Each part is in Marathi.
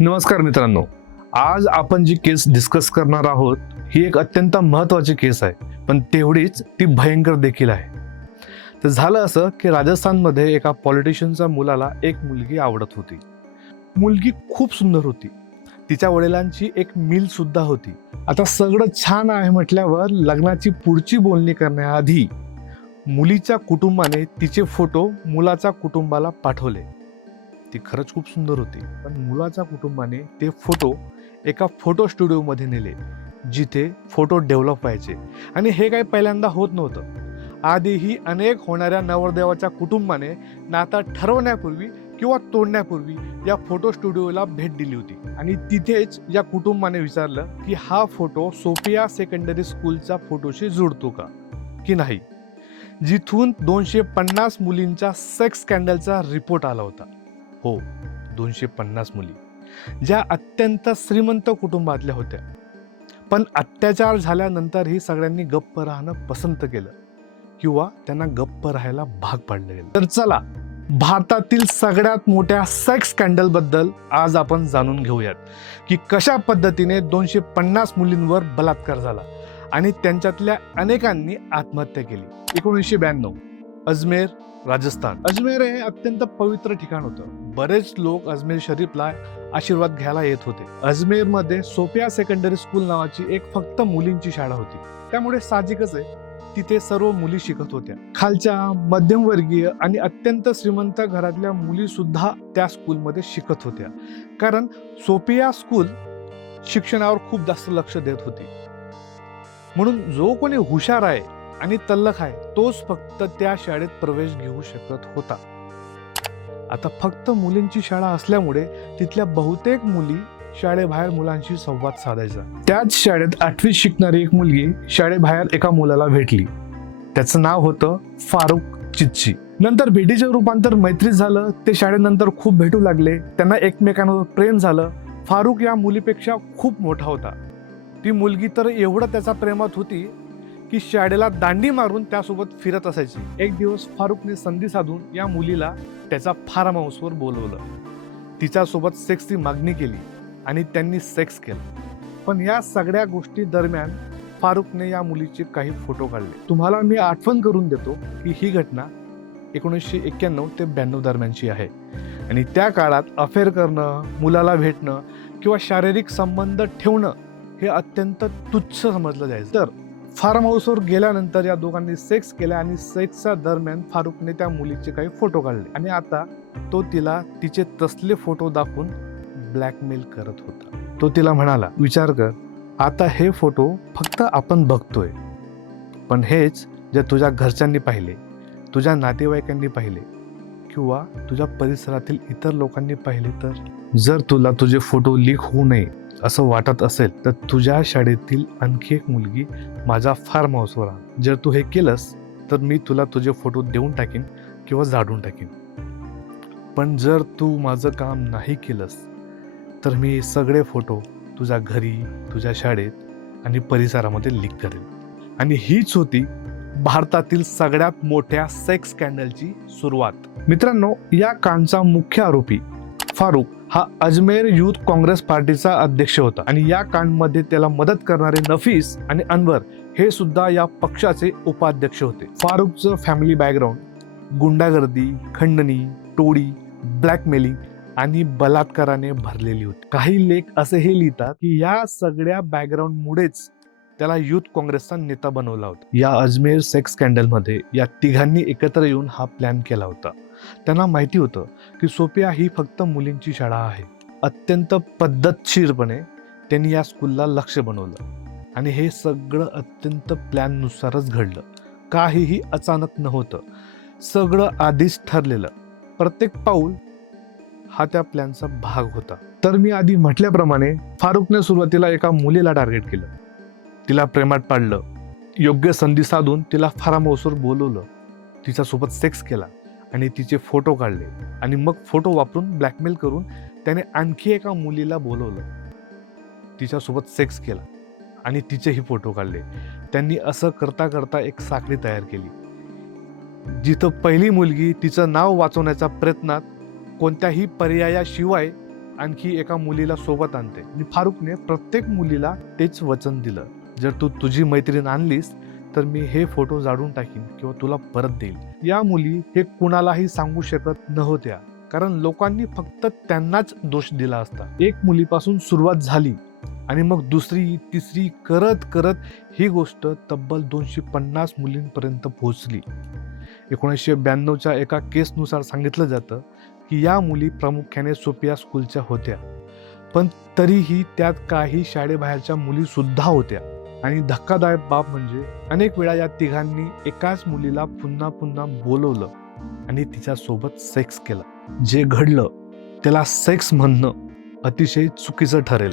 नमस्कार मित्रांनो, आज आपण जी केस डिस्कस करणार आहोत ही एक अत्यंत महत्त्वाची केस आहे, पण तेवढीच ती भयंकर देखील आहे. तर झालं असं की राजस्थानमध्ये एका पॉलिटिशियनच्या मुलाला एक मुलगी आवडत होती. मुलगी खूप सुंदर होती. तिच्या वडिलांची एक मिल सुद्धा होती. आता सगळं छान आहे म्हटल्यावर लग्नाची पुढची बोलणी करण्याआधी मुलीच्या कुटुंबाने तिचे फोटो मुलाच्या कुटुंबाला पाठवले. ती खरंच खूप सुंदर होती, पण मुलाच्या कुटुंबाने ते फोटो एका फोटो स्टुडिओमध्ये नेले, जिथे फोटो डेव्हलप व्हायचे. आणि हे काही पहिल्यांदा होत नव्हतं. आधीही अनेक होणाऱ्या नवरदेवाच्या कुटुंबाने नातं ठरवण्यापूर्वी किंवा तोडण्यापूर्वी या फोटो स्टुडिओला भेट दिली होती. आणि तिथेच या कुटुंबाने विचारलं की हा फोटो सोफिया सेकंडरी स्कूलच्या फोटोशी जुळतो का की नाही, जिथून 250 मुलींच्या सेक्स स्कॅन्डलचा रिपोर्ट आला होता. हो, 250 मुली, ज्या अत्यंत श्रीमंत कुटुंबातल्या होत्या. पण अत्याचार झाल्यानंतरही सगळ्यांनी गप्प राहणं पसंत केलं किंवा त्यांना गप्प राहायला भाग पाडलं गेलं. तर चला, भारतातील सगळ्यात मोठ्या सेक्स स्कॅन्डल बद्दल आज आपण जाणून घेऊयात की कशा पद्धतीने 250 मुलींवर बलात्कार झाला आणि त्यांच्यातल्या अनेकांनी आत्महत्या केली. 1992, अजमेर, राजस्थान. अजमेर हे अत्यंत पवित्र ठिकाण होतं. बरेच लोक अजमेर शरीफला आशीर्वाद घ्यायला येत होते. अजमेरमध्ये सोफिया सेकंडरी स्कूल नावाची एक फक्त मुलींची शाळा होती, त्यामुळे साहजिकच आहे तिथे सर्व मुली शिकत होत्या. खालच्या मध्यमवर्गीय आणि अत्यंत श्रीमंत घरातल्या मुली सुद्धा त्या स्कूलमध्ये शिकत होत्या, कारण सोफिया स्कूल शिक्षणावर खूप जास्त लक्ष देत होती. म्हणून जो कोणी हुशार आहे आणि तल्लख आहे तोच फक्त त्या शाळेत प्रवेश घेऊ शकत होता. आता फक्त मुलींची शाळा असल्यामुळे तिथल्या बहुतेक मुली शाळेबाहेर मुलांशी संवाद साधायचा. त्याच शाळेत 8वीत शिकणारी एक मुलगी शाळेबाहेर एका मुलाला भेटली. त्याचं नाव होतं फारुक चिच्ची. नंतर भेटीचे रूपांतर मैत्रीत झालं. ते शाळेनंतर खूप भेटू लागले. त्यांना एकमेकांवर प्रेम झालं. फारुक या मुलीपेक्षा खूप मोठा होता. ती मुलगी तर एवढं त्याच्या प्रेमात होती की शाळेला दांडी मारून त्यासोबत फिरत असायची. एक दिवस फारुकने संधी साधून या मुलीला त्याचा फार्म हाऊसवर बोलवलं. तिच्यासोबत सेक्सची मागणी केली आणि त्यांनी सेक्स केलं. पण या सगळ्या गोष्टी दरम्यान फारुकने या मुलीचे काही फोटो काढले. तुम्हाला मी आठवण करून देतो की ही घटना 1991 ते 92 दरम्यानची आहे. आणि त्या काळात अफेअर करणं, मुलाला भेटणं किंवा शारीरिक संबंध ठेवणं हे अत्यंत तुच्छ समजलं जायचं. तर फार्म हाऊसवर गेल्यानंतर या दोघांनी सेक्स केला आणि सेक्सच्या दरम्यान फारुकने त्या मुलीचे काही फोटो काढले आणि आता तो तिला तिचे तसले फोटो दाखवून ब्लॅकमेल करत होता. तो तिला म्हणाला, विचार कर, आता हे फोटो फक्त आपण बघतोय, पण हेच जर तुझ्या घरच्यांनी पाहिले, तुझ्या नातेवाईकांनी पाहिले किंवा तुझ्या परिसरातील इतर लोकांनी पाहिले तर? जर तुला तुझे फोटो लीक होऊ नये असं वाटत असेल तर तुझ्या शाळेतील आणखी एक मुलगी माझ्या फार्म हाऊसवर आण. जर तू हे केलंस तर मी तुला तुझे फोटो देऊन टाकीन किंवा झाडून टाकीन. पण जर तू माझं काम नाही केलंस तर मी सगळे फोटो तुझ्या घरी, तुझ्या शाळेत आणि परिसरामध्ये लीक करेन. आणि हीच होती भारतातील सगळ्यात मोठ्या सेक्स स्कॅन्डलची सुरुवात. मित्रांनो, या कांडचा मुख्य आरोपी फारुक हा अजमेर युथ काँग्रेस पार्टीचा अध्यक्ष होता आणि या कांडमध्ये त्याला मदत करणारे नफीस आणि अनवर हे सुद्धा या पक्षाचे उपाध्यक्ष होते. फारुकचं फॅमिली बॅकग्राऊंड गुंडागर्दी, खंडणी, टोळी, ब्लॅकमेलिंग आणि बलात्काराने भरलेली होती. काही लेख असेही लिहितात की या सगळ्या बॅकग्राऊंड मुळेच त्याला युथ काँग्रेसचा नेता बनवला होता. या अजमेर सेक्स स्कॅन्डलमध्ये या तिघांनी एकत्र येऊन हा प्लॅन केला होता. त्यांना माहिती होतं की सोफिया ही फक्त मुलींची शाळा आहे. अत्यंत पद्धतशीरपणे त्यांनी या स्कूलला लक्ष बनवलं आणि हे सगळं अत्यंत प्लॅननुसारच घडलं. काहीही अचानक नव्हतं. सगळं आधीच ठरलेलं. प्रत्येक पाऊल हा त्या प्लॅनचा भाग होता. तर मी आधी म्हटल्याप्रमाणे फारुकने सुरुवातीला एका मुलीला टार्गेट केलं. तिला प्रेमात पाडलं. योग्य संधी साधून तिला फार्म हाऊसवर बोलवलं. तिच्यासोबत सेक्स केला आणि तिचे फोटो काढले आणि मग फोटो वापरून ब्लॅकमेल करून त्याने आणखी एका मुलीला बोलवलं. तिच्यासोबत सेक्स केला आणि तिचेही फोटो काढले. त्यांनी असं करता करता एक साखळी तयार केली, जिथं पहिली मुलगी तिचं नाव वाचवण्याच्या प्रयत्नात कोणत्याही पर्यायाशिवाय आणखी एका मुलीला सोबत आणते आणि फारुकने प्रत्येक मुलीला तेच वचन दिलं, जर तू तुझी मैत्रीण आणलीस तर मी हे फोटो जाळून टाकीन किंवा तुला परत देईल. या मुली हे कुणालाही सांगू शकत नव्हत्या, कारण लोकांनी फक्त त्यांनाच दोष दिला असता. एक मुलीपासून सुरुवात झाली आणि मग दुसरी तिसरी करत करत ही गोष्ट तब्बल 250 मुलींपर्यंत पोहोचली. 1992च्या एका केसनुसार सांगितलं जातं की या मुली प्रामुख्याने सोफिया स्कूलच्या होत्या, पण तरीही त्यात काही शाळेबाहेरच्या मुली सुद्धा होत्या. आणि धक्कादायक बाब म्हणजे अनेक वेळा या तिघांनी एकाच मुलीला पुन्हा पुन्हा बोलवलं आणि तिच्या सोबत सेक्स केला. जे घडलं त्याला सेक्स म्हणणं अतिशय चुकीचं ठरेल.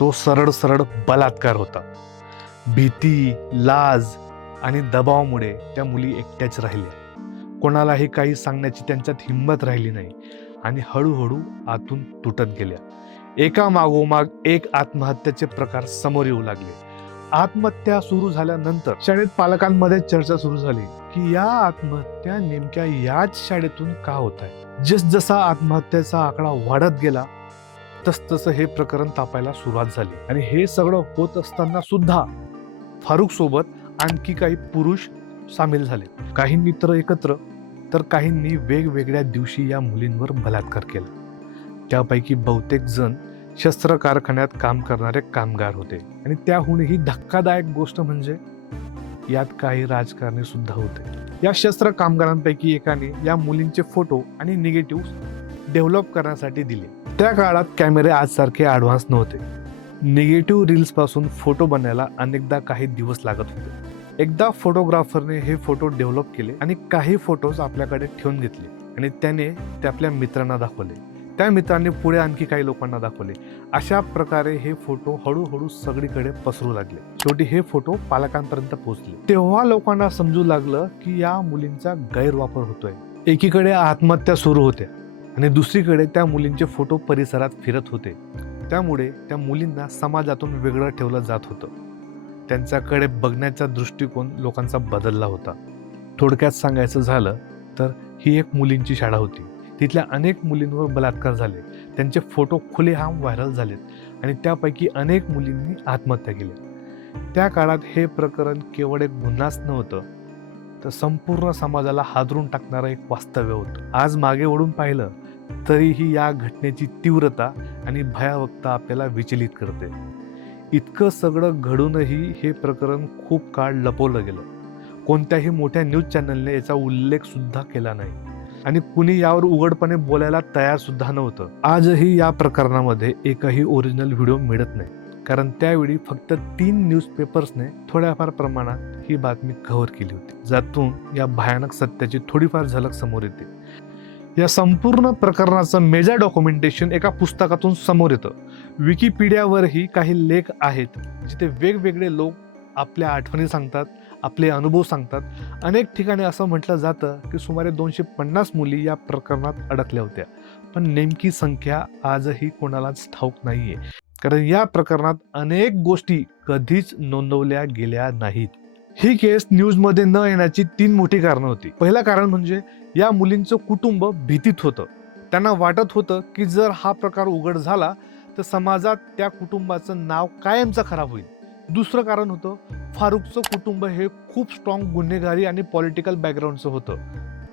तो सरळ सरळ बलात्कार होता. भीती, लाज आणि दबावामुळे त्या मुली एकट्याच राहिल्या. कोणालाही काही सांगण्याची त्यांच्यात हिंमत राहिली नाही आणि हळूहळू आतून तुटत गेल्या. एका मागोमाग एक आत्महत्याचे प्रकार समोर येऊ लागले. आत्महत्या सुरू झाल्यानंतर शाळेत पालकांमध्ये चर्चा सुरू झाली की या आत्महत्या नेमक्या याच शाळेतून का होत आहे. जसजसा आत्महत्याचा आकडा वाढत गेला तसतसं हे प्रकरण तापायला सुरुवात झाली. आणि हे सगळं होत असताना सुद्धा फारुक सोबत आणखी काही पुरुष सामील झाले. काहींनी तर एकत्र तर काहींनी वेगवेगळ्या दिवशी या मुलींवर बलात्कार केला. त्यापैकी बहुतेक जण शस्त्र कारखान्यात काम करणारे कामगार होते. आणि त्याहूनही धक्कादायक गोष्ट म्हणजे यात काही राजकारणी सुद्धा होते. या शस्त्र कामगारांपैकी एकाने या मुलींचे फोटो आणि निगेटिव्ह डेव्हलप करण्यासाठी दिले. त्या काळात कॅमेरे आजसारखे ॲडव्हान्स नव्हते. निगेटिव्ह रील्स पासून फोटो बनायला अनेकदा काही दिवस लागत होते. एकदा फोटोग्राफरने हे फोटो डेव्हलप केले आणि काही फोटोज आपल्याकडे ठेवून घेतले आणि त्याने ते आपल्या मित्रांना दाखवले. त्या मित्रांनी पुढे आणखी काही लोकांना दाखवले. अशा प्रकारे हे फोटो हळूहळू सगळीकडे पसरू लागले. शेवटी हे फोटो पालकांपर्यंत पोहोचले. तेव्हा लोकांना समजू लागलं की या मुलींचा गैरवापर होतोय. एकीकडे आत्महत्या सुरू होत्या आणि दुसरीकडे त्या मुलींचे फोटो परिसरात फिरत होते. त्यामुळे त्या मुलींना समाजातून वेगळं ठेवलं जात होतं. त्यांच्याकडे बघण्याचा दृष्टिकोन लोकांचा बदलला होता. थोडक्यात सांगायचं झालं तर ही एक मुलींची शाळा होती. तिथल्या अनेक मुलींवर बलात्कार झाले. त्यांचे फोटो खुलेआम व्हायरल झालेत आणि त्यापैकी अनेक मुलींनी आत्महत्या केल्या. त्या काळात हे प्रकरण केवळ एक गुन्हाच नव्हतं, तर संपूर्ण समाजाला हादरून टाकणारं एक वास्तव्य होतं. आज मागे वळून पाहिलं तरीही या घटनेची तीव्रता आणि भयावहता आपल्याला विचलित करते. इतकं सगळं घडूनही हे प्रकरण खूप काळ लपवलं गेलं. कोणत्याही मोठ्या न्यूज चॅनलने याचा उल्लेख सुद्धा केला नाही आणि कुणी यावर उघडपणे बोलायला तयार सुद्धा नव्हतं. आजही या प्रकरणामध्ये एकही ओरिजिनल व्हिडिओ मिळत नाही, कारण त्यावेळी फक्त 3 न्यूजपेपर्सने थोड्याफार प्रमाणात ही बातमी कव्हर केली होती, ज्यातून या भयानक सत्याची थोडीफार झलक समोर येते. या संपूर्ण प्रकरणाचं मेजर डॉक्युमेंटेशन एका पुस्तकातून समोर येतं. विकिपीडियावरही काही लेख आहेत जिथे वेगवेगळे लोक आपल्या आठवणी सांगतात, आपले अनुभव सांगतात. अनेक ठिकाणी असं म्हटलं जातं की सुमारे 250 मुली या प्रकरणात अडकल्या होत्या, पण नेमकी संख्या आजही कोणालाच ठाऊक नाहीये, कारण या प्रकरणात अनेक गोष्टी कधीच नोंदवल्या गेल्या नाहीत. ही केस न्यूजमध्ये न येण्याची 3 मोठी कारणं होती. पहिलं कारण म्हणजे या मुलींचं कुटुंब भीतीत होतं. त्यांना वाटत होतं की जर हा प्रकार उघड झाला तर समाजात त्या कुटुंबाचं नाव कायमचं खराब होईल. दुसरं कारण होतं, फारुकचं कुटुंब हे खूप स्ट्रॉंग गुन्हेगारी आणि पॉलिटिकल बॅकग्राऊंडचं होतं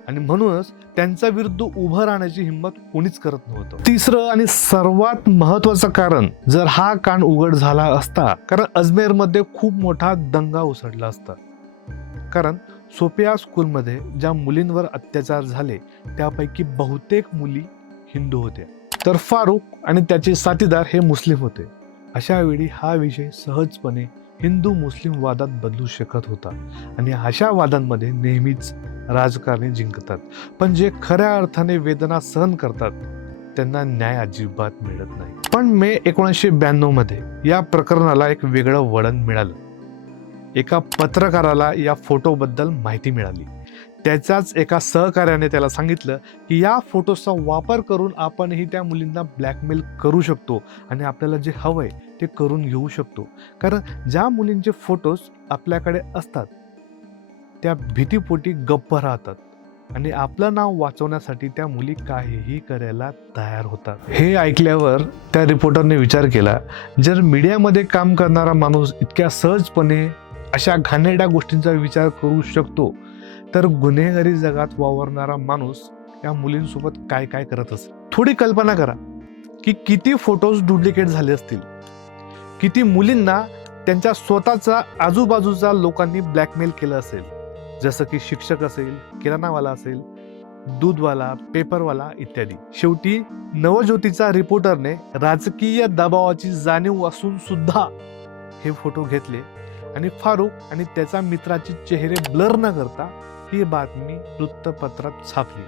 आणि म्हणूनच त्यांच्या विरुद्ध उभं राहण्याची हिंमत कोणीच करत नव्हतं. तिसरं आणि सर्वात महत्वाचं कारण, जर हा कांड उघड झाला असता, कारण अजमेरमध्ये खूप मोठा दंगा उसळला असता. कारण सोफिया स्कूलमध्ये ज्या मुलींवर अत्याचार झाले त्यापैकी बहुतेक मुली हिंदू होत्या, तर फारुक आणि त्याचे साथीदार हे मुस्लिम होते. अशा वेळी हा विषय सहजपणे हिंदू मुस्लिम वादात बदलू शकत होता आणि अशा वादांमध्ये नेहमीच राजकारणी जिंकतात, पण जे खऱ्या अर्थाने वेदना सहन करतात त्यांना न्याय अजिबात मिळत नाही. पण मे 1992 मध्ये या प्रकरणाला एक वेगळं वळण मिळालं. एका पत्रकाराला या फोटोबद्दल माहिती मिळाली. त्याच्याच एका सहकार्याने त्याला सांगितलं की या फोटोचा वापर करून आपणही त्या मुलींना ब्लॅकमेल करू शकतो आणि आपल्याला जे हवंय ते करून घेऊ शकतो, कारण ज्या मुलींचे फोटोज आपल्याकडे असतात त्या भीतीपोटी गप्प राहतात आणि आपलं नाव वाचवण्यासाठी त्या मुली काहीही करायला तयार होतात. हे ऐकल्यावर त्या रिपोर्टरने विचार केला, जर मीडियामध्ये काम करणारा माणूस इतक्या सहजपणे अशा घाणेरड्या गोष्टींचा विचार करू शकतो, तर गुन्हेगारी जगात वावरणारा माणूस या मुलींसोबत काय काय करत असेल. थोडी कल्पना करा की किती फोटोज डुप्लिकेट झाले असतील, किती मुलींना त्यांच्या स्वतःचा आजूबाजूचा लोकांनी ब्लॅकमेल केलं असेल, जसं की शिक्षक असेल, किराणावाला असेल, दूधवाला, पेपरवाला इत्यादी. शेवटी नवज्योतीचा रिपोर्टरने राजकीय दबावाची जाणीव असून सुद्धा हे फोटो घेतले आणि फारुख आणि त्याच्या मित्राचे चेहरे ब्लर न करता ही बातमी वृत्तपत्रात छापली.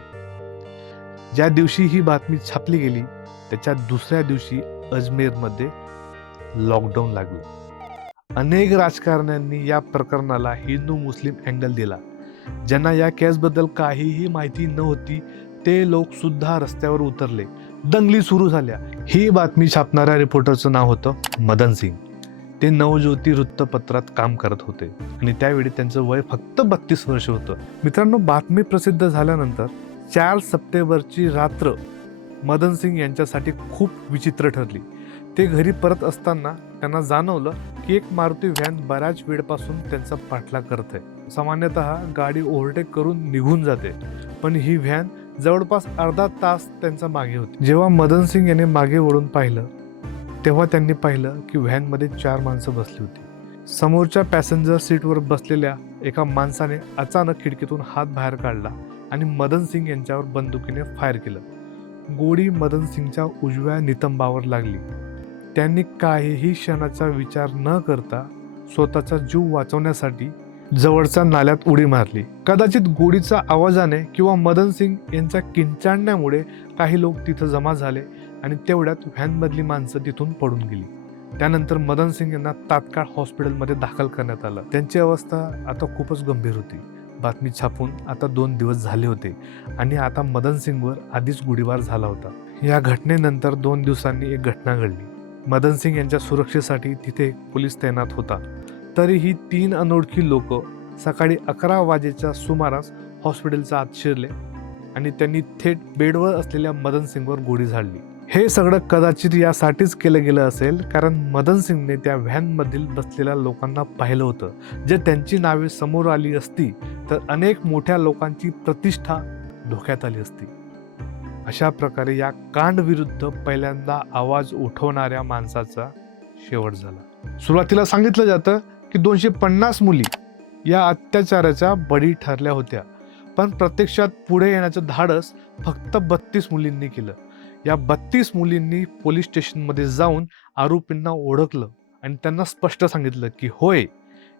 ज्या दिवशी ही बातमी छापली गेली त्याच्या दुसऱ्या दिवशी अजमेरमध्ये लॉकडाऊन लागलं. अनेक राजकारण्यांनी या प्रकरणाला हिंदू मुस्लिम अँगल दिला. ज्यांना या केसबद्दल काहीही माहिती नव्हती ते लोक सुद्धा रस्त्यावर उतरले. दंगली सुरू झाल्या. ही बातमी छापणाऱ्या रिपोर्टरचं नाव होतं मदन सिंग. ते नवज्योती वृत्तपत्रात काम करत होते आणि त्यावेळी त्यांचं वय फक्त 32 वर्ष होतं. मित्रांनो, बातमी प्रसिद्ध झाल्यानंतर 4 सप्टेंबरची रात्र मदन सिंग यांच्यासाठी खूप विचित्र ठरली. ते घरी परत असताना त्यांना जाणवलं की एक मारुती व्हॅन बऱ्याच वेळपासून त्यांचा पाठलाग करत आहे. सामान्यतः गाडी ओव्हरटेक करून निघून जाते, पण ही व्हॅन जवळपास अर्धा तास त्यांच्या मागे होती. जेव्हा मदन सिंग यांनी मागे वळून पाहिलं तेव्हा त्यांनी पाहिलं की व्हॅनमध्ये 4 माणसं बसली होती. समोरच्या पॅसेंजर सीटवर बसलेल्या एका माणसाने अचानक खिडकीतून हात बाहेर काढला आणि मदन सिंग यांच्यावर बंदुकीने फायर केलं. गोळी मदन सिंगच्या उजव्या नितंबावर लागली. त्यांनी काहीही क्षणाचा विचार न करता स्वतःचा जीव वाचवण्यासाठी जवळच्या नाल्यात उडी मारली. कदाचित गोळीच्या आवाजाने किंवा मदन सिंग यांच्या किंचाळण्यामुळे काही लोक तिथं जमा झाले आणि तेवढ्यात व्हॅनमधली माणसं तिथून पडून गेली. त्यानंतर मदन सिंग यांना तात्काळ हॉस्पिटलमध्ये दाखल करण्यात आलं. त्यांची अवस्था आता खूपच गंभीर होती. बातमी छापून आता 2 दिवस झाले होते आणि आता मदन सिंगवर आधीच गोळीबार झाला होता. या घटनेनंतर 2 दिवसांनी एक घटना घडली. मदन सिंग यांच्या सुरक्षेसाठी तिथे पोलीस तैनात होता. तरीही 3 अनोळखी लोक सकाळी 11 वाजेच्या सुमारास हॉस्पिटलच्या आत शिरले आणि त्यांनी थेट बेडवर असलेल्या मदन सिंगवर गोळी झाडली. हे सगळं कदाचित यासाठीच केलं गेलं असेल कारण मदन सिंगने त्या व्हॅनमधील बसलेल्या लोकांना पाहिलं होतं. जे त्यांची नावे समोर आली असती तर अनेक मोठ्या लोकांची प्रतिष्ठा धोक्यात आली असती. अशा प्रकारे या कांड विरुद्ध पहिल्यांदा आवाज उठवणाऱ्या माणसाचा शेवट झाला. सुरुवातीला सांगितलं जातं की 250 मुली या अत्याचाराच्या बळी ठरल्या होत्या, पण प्रत्यक्षात पुढे येण्याचं धाडस फक्त 32 मुलींनी केलं. या 32 मुलींनी पोलीस स्टेशनमध्ये जाऊन आरोपींना ओळखलं आणि त्यांना स्पष्ट सांगितलं की होय,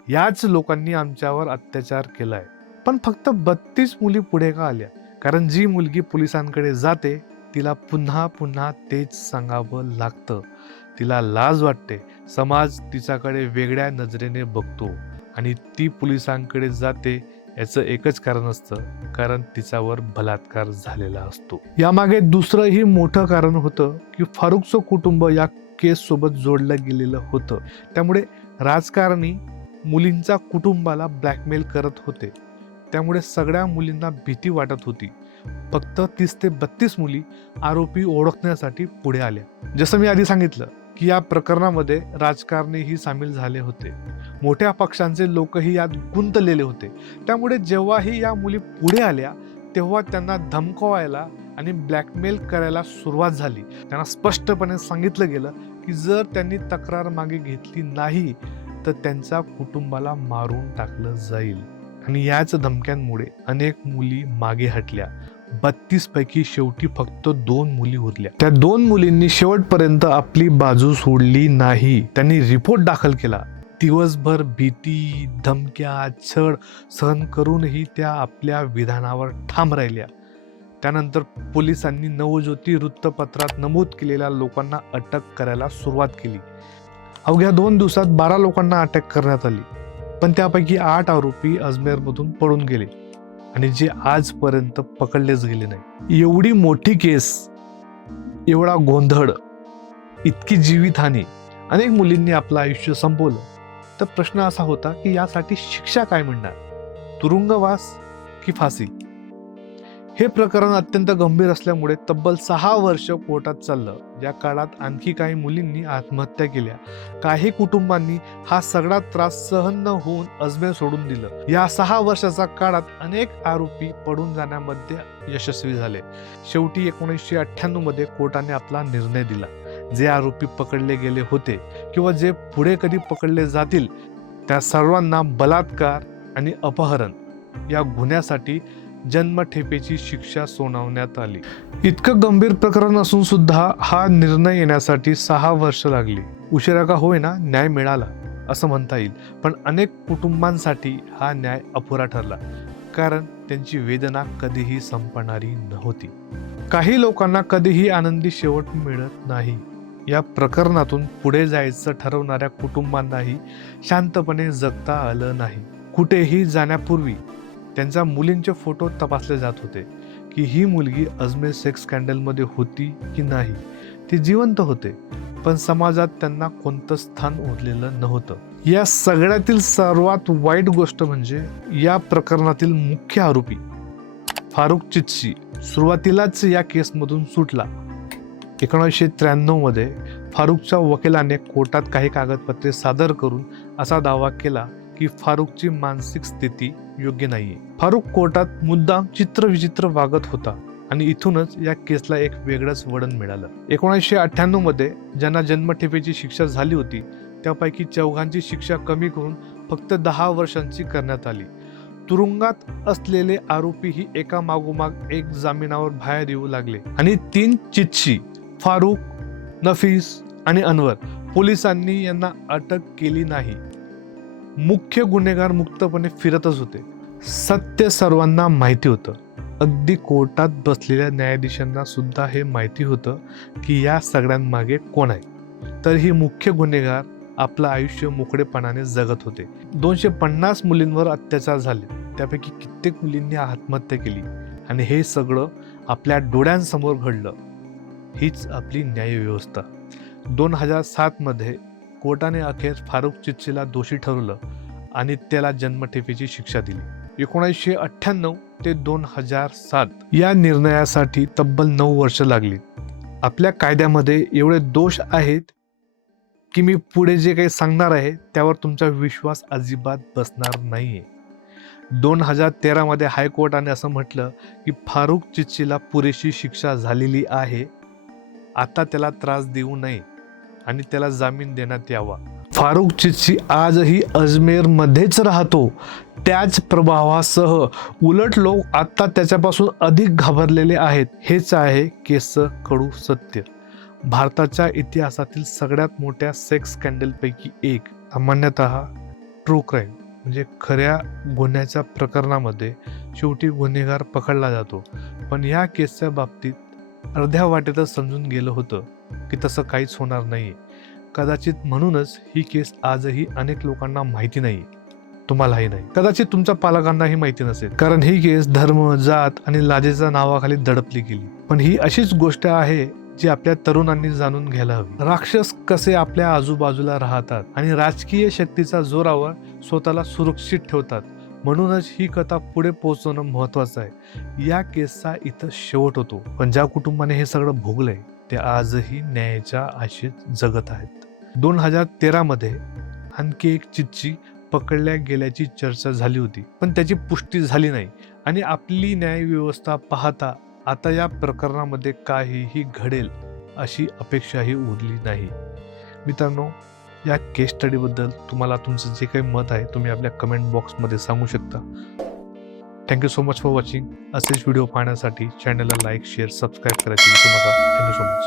याच लोकांनी आमच्यावर अत्याचार केलाय. पण फक्त 32 मुली पुढे का आल्या? कारण जी मुलगी पोलिसांकडे जाते तिला पुन्हा पुन्हा तेच सांगावं लागतं. तिला लाज वाटते. समाज तिच्याकडे वेगळ्या नजरेने बघतो आणि ती पोलिसांकडे जाते याचं एकच कारण असतं, कारण तिच्यावर बलात्कार झालेला असतो. यामागे दुसरंही मोठं कारण होतं की फारुखचं कुटुंब या केस सोबत जोडलं गेलेलं होतं. त्यामुळे राजकारणी मुलींच्या कुटुंबाला ब्लॅकमेल करत होते. त्यामुळे सगळ्या मुलींना भीती वाटत होती. फक्त 30 ते 32 मुली आरोपी ओळखण्यासाठी पुढे आल्या. जसं मी आधी सांगितलं की या प्रकरणामध्ये राजकारणीही सामील झाले होते. मोठ्या पक्षांचे लोकही यात गुंतलेले होते. त्यामुळे जेव्हाही या मुली पुढे आल्या तेव्हा त्यांना धमकवायला आणि ब्लॅकमेल करायला सुरुवात झाली. त्यांना स्पष्टपणे सांगितलं गेलं की जर त्यांनी तक्रार मागे घेतली नाही तर त्यांच्या कुटुंबाला मारून टाकलं जाईल. आणि याच धमक्यांमुळे अनेक मुली मागे हटल्या. 32 पैकी शेवटी फक्त 2 मुली उरल्या. त्या 2 मुलींनी शेवटपर्यंत आपली बाजू सोडली नाही. त्यांनी रिपोर्ट दाखल केला. दिवसभर भीती, धमक्या, छळ सहन करूनही त्या आपल्या विधानावर ठाम राहिल्या. त्यानंतर पोलिसांनी नवज्योती वृत्तपत्रात नमूद केलेल्या लोकांना अटक करायला सुरुवात केली. अवघ्या 2 दिवसात 12 लोकांना अटक करण्यात आली, पण त्यापैकी 8 आरोपी अजमेरमधून पळून गेले आणि जे आजपर्यंत पकडलेच गेले नाही. एवढी मोठी केस, एवढा गोंधळ, इतकी जीवितहानी, अनेक मुलींनी आपलं आयुष्य संपवलं. तर प्रश्न असा होता की यासाठी शिक्षा काय मिळणार? तुरुंगवास की फाशी? हे प्रकरण अत्यंत गंभीर असल्यामुळे तब्बल 6 वर्ष कोर्टात चाललं. या काळात आणखी काही मुलींनी आत्महत्या केल्या. काही कुटुंबांनी हा सगळा त्रास सहन न होऊन अजमेर सोडून दिलं. या 6 वर्षाच्या काळात अनेक आरोपी पडून जाण्यामध्ये यशस्वी झाले. शेवटी 1998 मध्ये कोर्टाने आपला निर्णय दिला. जे आरोपी पकडले गेले होते किंवा जे पुढे कधी पकडले जातील त्या सर्वांना बलात्कार आणि अपहरण या गुन्ह्यासाठी जन्मठेपेची शिक्षा सुनावण्यात आली. इतकं गंभीर प्रकरण असून सुद्धा हा निर्णय येण्यासाठी 6 वर्ष लागली. उशिरा का होईना न्याय मिळाला असं म्हणता येईल, पण अनेक कुटुंबांसाठी हा न्याय अपुरा ठरला, कारण त्यांची वेदना कधीही संपणारी नव्हती. काही लोकांना कधीही आनंदी शेवट मिळत नाही. या प्रकरणातून पुढे जायचं ठरवणाऱ्या कुटुंबांनाही शांतपणे जगता आलं नाही. कुठेही जाण्यापूर्वी त्यांच्या मुलींचे फोटो तपासले जात होते की ही मुलगी अजमेर सेक्स स्कॅन्डलमध्ये होती की नाही. ती जिवंत होते, पण समाजात त्यांना कोणतं स्थान उरलेलं नव्हतं. या सगळ्यातील सर्वात वाईट गोष्ट म्हणजे या प्रकरणातील मुख्य आरोपी फारुख चिच्ची सुरुवातीलाच या केसमधून सुटला. 1993 मध्ये फारुखच्या वकिलाने कोर्टात काही कागदपत्रे सादर करून असा दावा केला की फारुखची मानसिक स्थिती योग्य नाहीये. फारुख कोर्टात मुद्दाम चित्रविचित्र वागत होता आणि इथूनच या केसला एक वेगळंच वळण मिळालं. 1998 मध्ये ज्यांना जन्मठेपेची शिक्षा झाली होती त्यापैकी 4 शिक्षा कमी करून फक्त 10 वर्षांची करण्यात आली. तुरुंगात असलेले आरोपीही एका मागोमाग एक जामिनावर बाहेर येऊ लागले आणि 3 चिच्ची, फारुख, नफीस आणि अनवर पोलिसांनी यांना अटक केली नाही. मुख्य गुन्हेगार मुक्तपणे फिरतच होते. सत्य सर्वांना माहिती होतं. अगदी कोर्टात बसलेल्या न्यायाधीशांना सुद्धा हे माहिती होतं की या सगळ्यांमागे कोण आहे. तर ही मुख्य गुन्हेगार आपलं आयुष्य मोकळेपणाने जगत होते. 250 मुलींवर अत्याचार झाले, त्यापैकी कित्येक मुलींनी आत्महत्या केली आणि हे सगळं आपल्या डोळ्यांसमोर घडलं. हीच आपली न्यायव्यवस्था. 2007 मध्ये कोर्टाने अखेर फारुख चिच्चीला दोषी ठरवलं आणि त्याला जन्मठेपेची शिक्षा दिली. 1998 ते 2007 या निर्णयासाठी तब्बल 9 वर्ष लागली. आपल्या कायद्यामध्ये एवढे दोष आहेत की मी पुढे जे काही सांगणार आहे त्यावर तुमचा विश्वास अजिबात बसणार नाहीये. 2013 मध्ये हायकोर्टाने असं म्हटलं की फारुख चिच्चीला पुरेशी शिक्षा झालेली आहे, आता त्याला त्रास देऊ नये आणि त्याला जामीन देण्यात यावा. फारुख चिच्ची आजही अजमेर मध्येच राहतो. त्याच प्रभावासह उलट लोक आता त्याच्यापासून अधिक घाबरलेले आहेत. हेच आहे केसचं कडू सत्य. भारताच्या इतिहासातील सगळ्यात मोठ्या सेक्स स्कॅन्डलपैकी एक, सामान्यतः ट्रू क्राईम म्हणजे खऱ्या गुन्ह्याच्या प्रकरणामध्ये शेवटी गुन्हेगार पकडला जातो. पण या केसच्या बाबतीत अर्ध्या वाटेतच समजून गेलं होतं की तसं काहीच होणार नाही. कदाचित म्हणूनच ही केस आजही अनेक लोकांना माहिती नाही. तुम्हालाही नाही, कदाचित तुमच्या पालकांनाही माहिती नसेल, कारण ही केस धर्म, जात आणि लाजेच्या नावाखाली दडपली गेली. पण ही अशीच गोष्ट आहे जी आपल्या तरुणांनी जाणून घ्यायला हवी. राक्षस कसे आपल्या आजूबाजूला राहतात आणि राजकीय शक्तीच्या जोरावर स्वतःला सुरक्षित ठेवतात. म्हणूनच ही कथा पुढे पोहोचवणं महत्वाचं आहे. या केसचा इथं शेवट होतो, पण ज्या कुटुंबाने हे सगळं भोगलंय ते आजही न्यायाच्या आशेत जगत आहेत. 2013 मध्ये आणखी एक चिच्ची पकडल्या गेल्याची चर्चा झाली होती, पण त्याची पुष्टी झाली नाही आणि आपली न्यायव्यवस्था पाहता आता या प्रकरणामध्ये काहीही घडेल अशी अपेक्षाही उरली नाही. मित्रांनो, या केस स्टडीबद्दल तुम्हाला तुमचं जे काही मत आहे तुम्ही आपल्या कमेंट बॉक्समध्ये सांगू शकता. Thank you so much for watching. असेच व्हिडिओ पाहण्यासाठी चॅनलला लाईक, शेअर, सबस्क्राईब करायची विसरू नका. Thank you so much.